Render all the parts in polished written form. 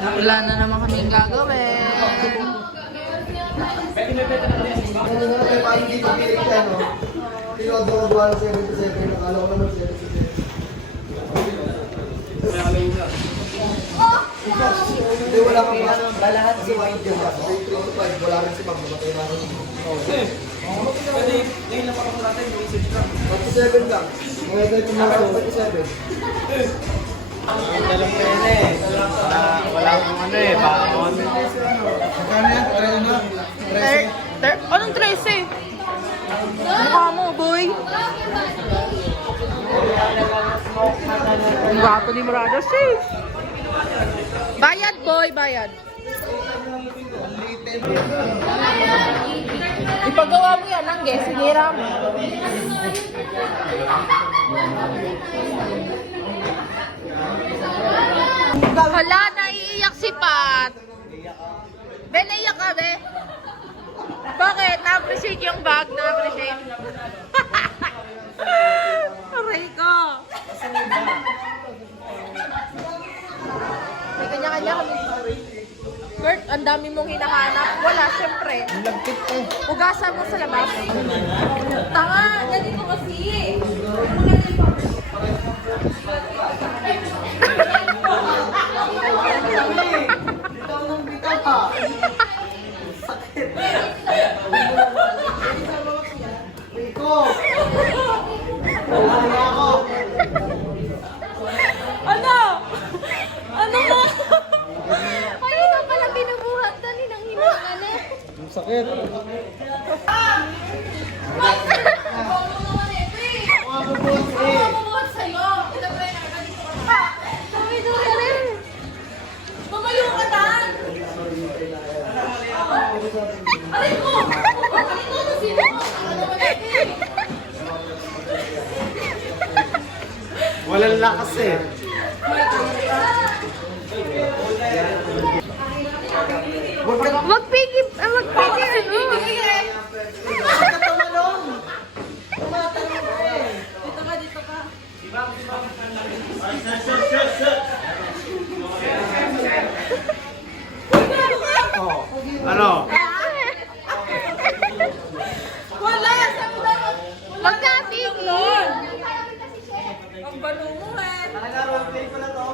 Wala na naman kaming gagawin. Hindi, wala kang lahat si White yun. 3-5, wala rin si Pag. Namatay na rin. Pwede, ngayon lang pa natin, yung isip ka. 47 lang. Mga ito yung mga 47. Dalang pwede eh. Wala akong ano eh, baon. Magkano yan? Try na. Anong 13? Mukha mo, boy. Ang gato ni Murado, sis. Bayad, boy, bayad. Ipagawa mo yan, Angge. Sinira mo. Hala, naiiyak si Pat. Be, naiyak ka, be? Bakit? Na-appreciate yung bag? Na-appreciate? Aray ko. May kanya-kanya kami. Kurt, ang dami mong hinahanap. Wala, syempre. Lagkit eh. Ugasan mo sa labas. Tanga, ganito kasi. Bitaw ng bitaw ha. Sakit. Rico. Wala ako. Ano? Ano mo? Ayun na pala binubuhat dali ng hinangan eh. Sakit. Mabubuhat sa'yo. Sabi ko rin. Mamayo ka dan. Aray ko! Aray ko na sino? Walang lakas eh. Wag pigip, wag pigip. Dito ka. Ano? Wala! Wag ka pigil! Ang balo mo eh. Roleplay pala to.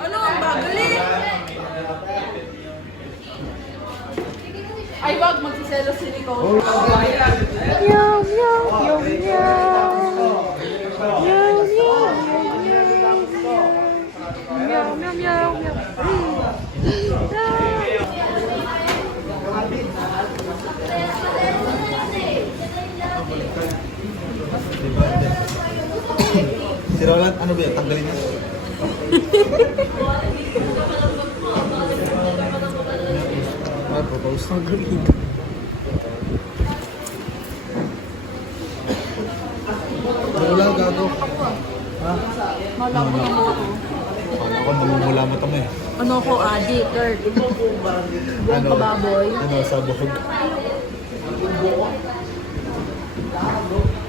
Ano ang bagali? Ay wag, magsiselos si Rico. Yum, yum, yum, yum. Yum, yum, yum, yum. Yum, yum, yum, yum. Si Roland, ano ba yun? Tanggalin niya. Ay, propose. Tanggalin. Roland, gago. Ha? Malam mo mo ako. Ako, namumula mo tamo eh. Ano ko, Adi, Kurt? Buong kababoy. Ano, sa buhog.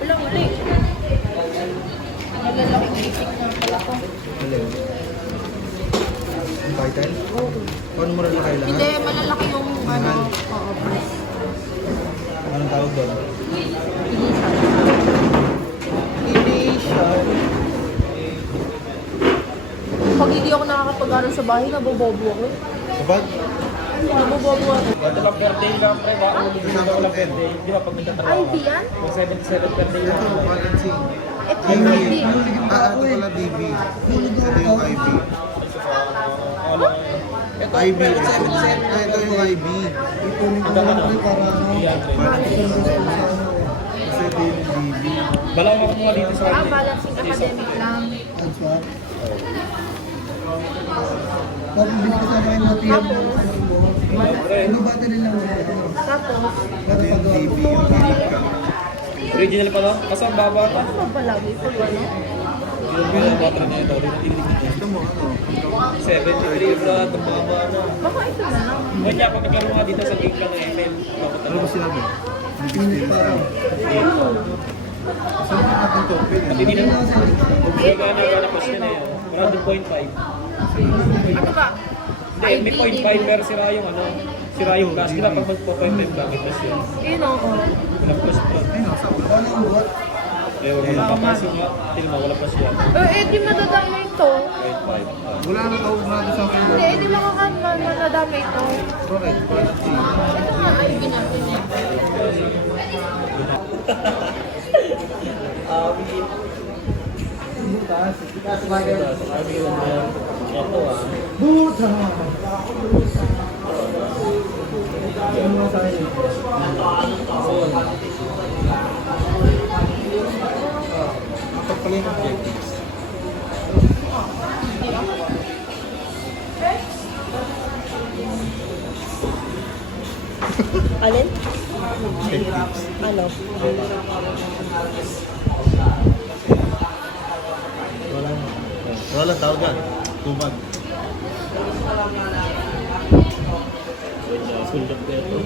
Wala, uli. Naglalaki isip na pala ko. Alin? Ang title? Paano mo rin na kailangan? Hindi, malalaki yung ano. Oo, press. Anong tawag doon? Initial. Pag hindi ako nakakapag-aral sa bahay, nabobobo ako. Kapag? Nabobobo ako. Ito lang per day lang, pre. Baka ulit ako lang per day. Di ba pag nagtatrabaho? Ay, di yan? Yung 77 per day lang. Ito, balancing. Ito yung ID. Ito pala DB. Ito yung IB. Ano? IB. Ito yung IB. Ito yung para kasi ito yung DB. Balaw mo mga dito sa Ah, balancing academic lang. Tapos binigyan sa natin natin pre. ano ba ito nila mo? Tapos, Ito yung DB. Yung kinig ka. Original pa lang? Kasi ang baba pa. ano ba palagi po ano? Yung pinabatra niya ito. Ito mo ano? 73 na. Ang baba na. Baka ito na lang. Kaya pag nagkaroon nga dito sa gig lang ng FM. Ano ba sila mo? Hindi parang. Saan ba natin to? Hindi na. Kung sila na pa siya na yan. Wala din 0.5. Ano ba? Hindi, may 0.5 pero sira yung ano, sira yung gas. Di ba pag magpo-0.5 ka, may gas yun. Yun o. Wala plus pa. Eh, wala pa kasi nga. Tilma, wala pa siya. Eh, di madadami ito. 0.5. Wala na tawag na sa akin. Hindi, di madadami ito. Correct. Ito nga, ay natin eh. Ito ah. Buta! Kapag pala yung objectives. Alin? Ano? Wala tawagan. Tumag. Suldap ko ito.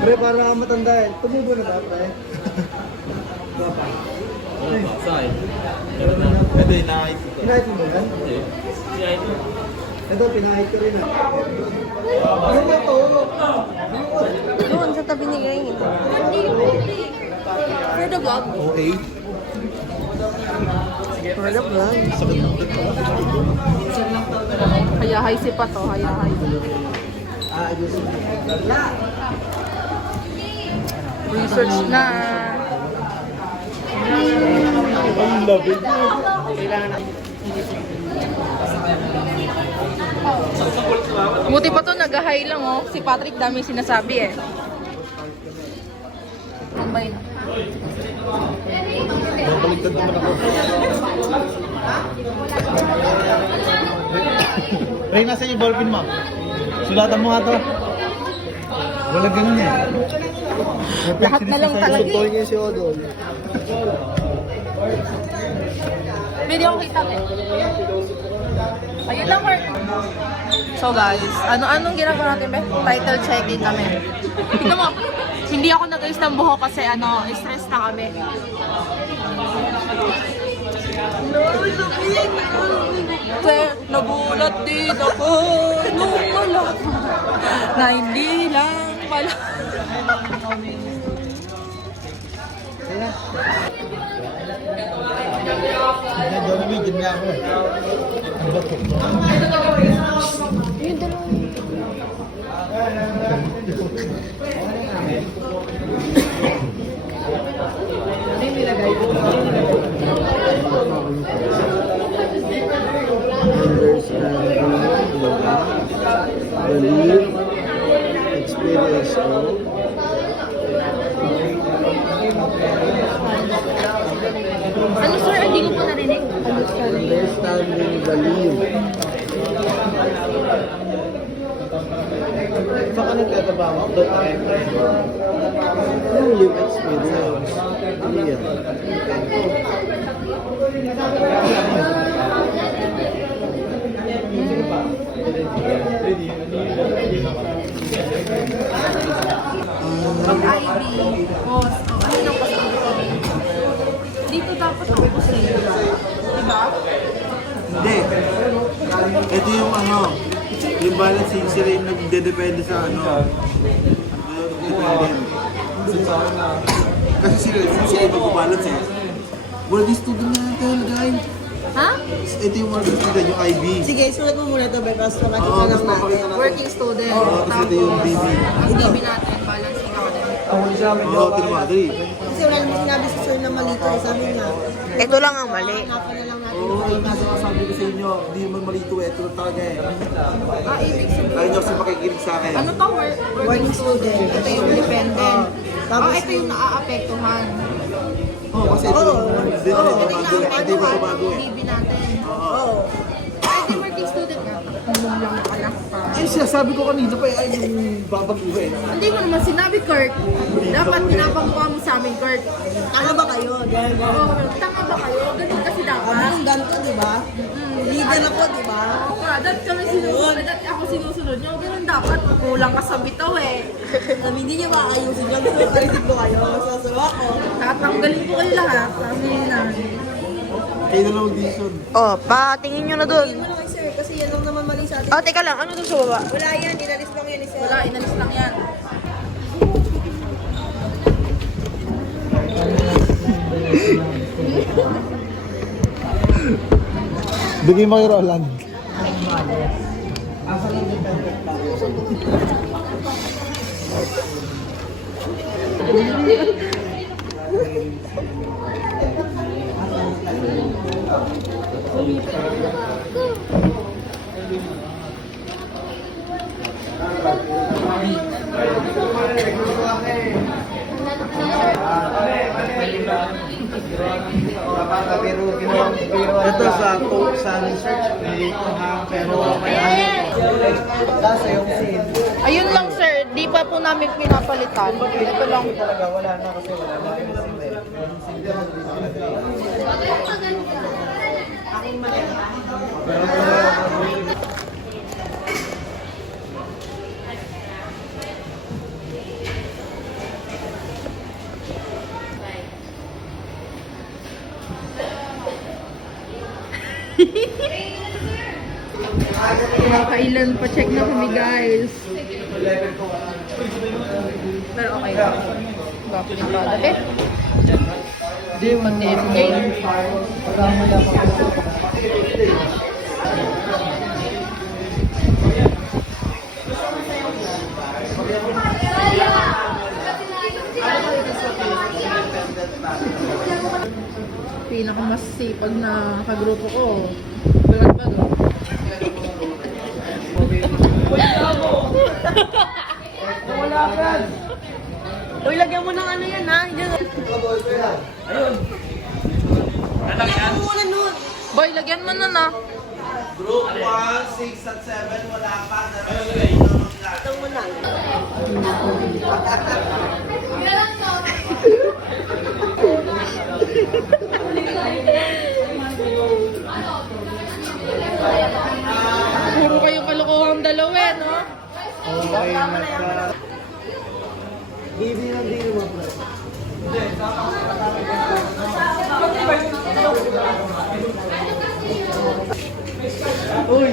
Pre, para matanda eh. Tumubo na ba, pre? Wala pa, saan? Meron na. Ito, inahit ko. Inahit mo ba yan? Hindi. Siya ito. Ito, pinahit ko rin ah. Ano ba ito? Doon, sa tabi ni Gray. For the vlog. Okay. For the vlog. Hayahay si Pato, hayahay. Ayusin mo. Research na. Ang labi. Buti pa to, nag-high lang oh. Si Patrick dami sinasabi eh. Tambay na. Baligtad naman ako. Ray, nasa yung ballpen, ma'am? Sulatan mo nga to. Wala ganun eh. Lahat na lang talaga eh. Tutoy niya si Odol. Pwede akong kita eh. Ayun lang, Mark. So guys, anong ginagawa natin, Beth? Title checking kami. Tignan mo, hindi ako nag-ayos ng buhok kasi stress na kami. Kasi nagulat din ako nung malaman na hindi lang pala. Doon namin, niya ako eh. Ano ba ito? Believe, experience of Ano sir, hindi ko po narinig. understanding, believe. Baka nagtatrabaho, don't enter. Yung live experience. Ano yan? Pag-IB, post, ano lang kasi dito. Dito dapat ako kasi. Diba? Hindi. Ito yung ano, yung balancing sila yung nagde-depende sa ano. Kasi sila yung mag-balance eh. Wala di student na natin, guys. Ha? Ito yung mga student, yung IB. Sige, sulat mo muna ito, Bekas. Makikita Oo, lang gusto ko natin. rin. Working student. Oo, tapos ito yung DB. Ang DB natin, balancing academic. Oo, tinumagri. Kasi wala naman sinabi sa sir na malito. Sabi niya. Ito lang ang mali. Hanapan na lang natin. Oo, yung nasa sabi ko sa inyo, hindi man malito eh. Ito lang talaga eh. Ibig sabihin. Kaya nyo kasi makikinig sa akin. Ano to? Working student. Ito yung dependent. Tapos Ito yung naaapektuhan. Oo, kasi ito hindi na Ito yung hindi ba bago naaapektuhan. eh. DB natin. Oo. Ito yung working student nga. Tulong lang anak pa. Eh, sabi ko kanina pa ay yung babaguhin. Hindi mo naman sinabi, Kurt. Dapat pinapagawa mo sa amin, Kurt. tanga ba kayo? Dahil Oo, tanga ba kayo? Ganun kasi dapat. Ang ganito, di ba? Leader ako, di ba? Oo nga, dati kami sinusunod, dati ako sinusunod nyo. Ganun dapat, kulang ka sa bitaw eh. Sabi, hindi niya maayusin. Sabi ko, alisin ko kayo. Masasama ko. Tatanggalin ko kayo lahat. Sabi na. Kayo na lang audition. Oh, patingin nyo na dun. Hindi mo na kay sir, kasi yan lang naman mali sa atin. Oh, teka lang. Ano dun sa baba? Wala yan, inalis lang yan ni sir. Wala, inalis lang yan. Bigay mo kay Roland. Ito sa research, pero kasi yung scene. Ayun lang, sir. Di pa po namin pinapalitan. Ito lang po. Talaga wala na kasi wala na yung scene. Kailan pa check na kami, guys. Pero okay lang. Bakit yung bada? Di mag-FJ. Pinakamasipag na kagrupo ko. Bago. Uy, lagyan mo ng ano yan ha. Yan. Ayun. Muna nun. Boy, lagyan mo na na. Group 1, 6 at 7, wala pa. Ito muna. Puro kayong kalokohang dalawa, no? Okay, Hindi na mo, bro. Uy!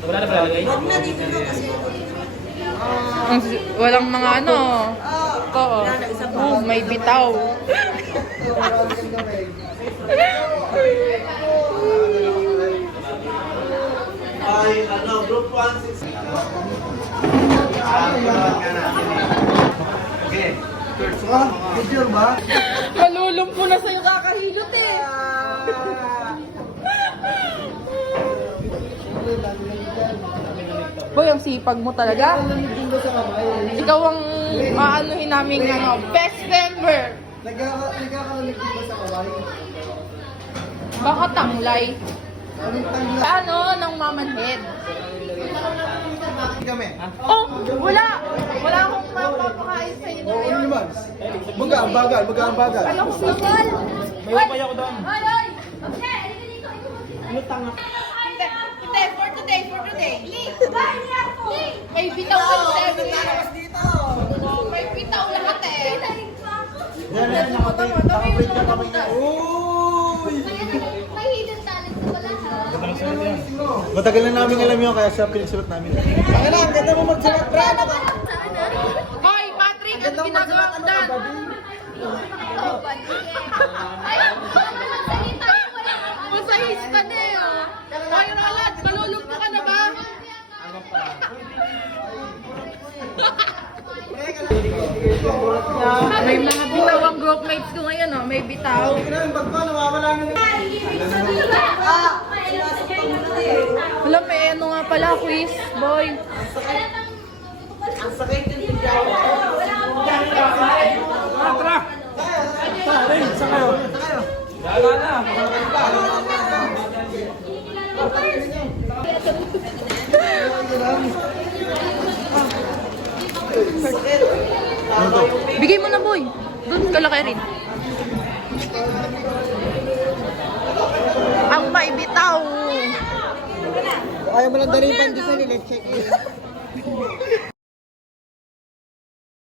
Wala na pala lagay? Huwag na dito na kasi. Walang mga ano. Oo. Wala na, isa pa. May bitaw. Ay, ano, group 1, 6. Okay. Picture ba? Malulumpo na sa'yo kakahilot eh. Boy, ang sipag mo talaga. Ikaw ang maanuhin namin ano, best member. Nagkakalamig din ba sa kaway? Baka tanglay. Ano, ng mamanhead. Kami. Oh, wala. Wala akong mapapakain sa inyo. Magaan bagal. Ano ko sisal? May upay ako doon. Hoy, hoy! Okay, ano tanga? Hindi, for today. May bitaw ka dito. May bitaw lahat eh. Yan, nakabreak na kami niya. May hidden talent ka pala ha. Matagal na namin alam yun, kaya siya pinagsulat namin. Ang ganda mo magsulat, Brad! Hoy, Patrick, ano ginagawa mo dyan? Masahis ka na eh. Hoy, Roland, malulugpo ka na ba? May mga bitaw ang groupmates ko ngayon, oh. May bitaw. Alam, may ano nga pala, quiz, boy. Bigay mo na, boy. Doon kalaki rin. Ang may bitaw. Ayaw mo lang dali yung pandesal, let's check in.